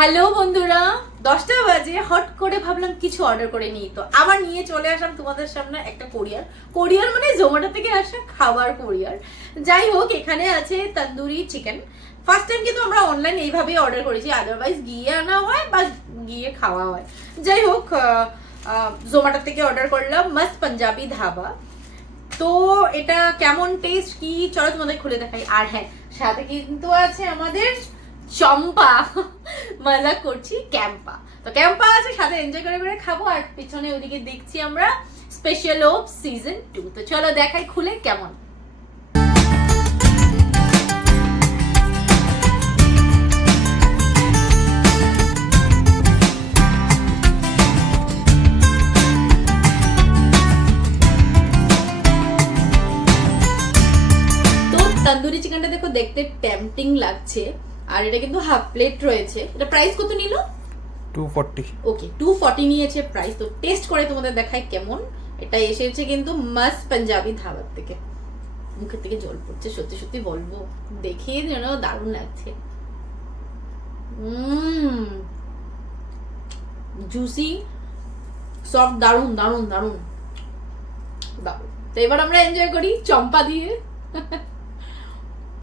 Hello বন্ধুরা, 10টা বাজে হট করে ভাবলাম কিছু অর্ডার করে নিই, তো আবার নিয়ে চলে আসলাম তোমাদের সামনে একটা কোরিয়ার মানে জোম্যাটো থেকে আসা খাবার কোরিয়ার। যাই হোক, এখানে আছে তন্দুরি চিকেন। ফার্স্ট টাইম কিন্তু আমরা অনলাইন এইভাবেই অর্ডার করেছি, আদারওয়াইজ গিয়ে আনা হয় বা গিয়ে খাওয়া হয়। যাই হোক, জোম্যাটো থেকে অর্ডার করলাম মস্ত পাঞ্জাবি ধাবা। তো এটা কেমন টেস্ট কি চলো তোমাদের খুলে দেখাই। আর হ্যাঁ, সাথে কিন্তু আছে আমাদের চম্পা, মজা করছি ক্যাম্পা। তো ক্যাম্পা আছে সাথে, এনজয় করে করে খাবো। আর পিছনে ওদিকে দেখছি আমরা স্পেশাল ওপস সিজন 2। তো চলো দেখাই খুলে কেমন। তো তন্দুরি চিকেনটা দেখো, দেখতে টেম্পটিং লাগছে। আর এটা কিন্তু হাফ প্লেট রয়েছে। এটা প্রাইস কত নিল? 240। ওকে, 240 নিয়েছে প্রাইস। তো টেস্ট করে তোমাদের দেখাই কেমন। এটা এসেছে কিন্তু মস্ত পাঞ্জাবি ধাবার থেকে। মুখের থেকে জল পড়ছে, সত্যি সত্যি বলবো, দেখে যেন দারুণ লাগছে। জুসি সফট, দারুণ দারুণ দারুণ দারুণ। তো এবার আমরা এনজয় করি চম্পা দিয়ে।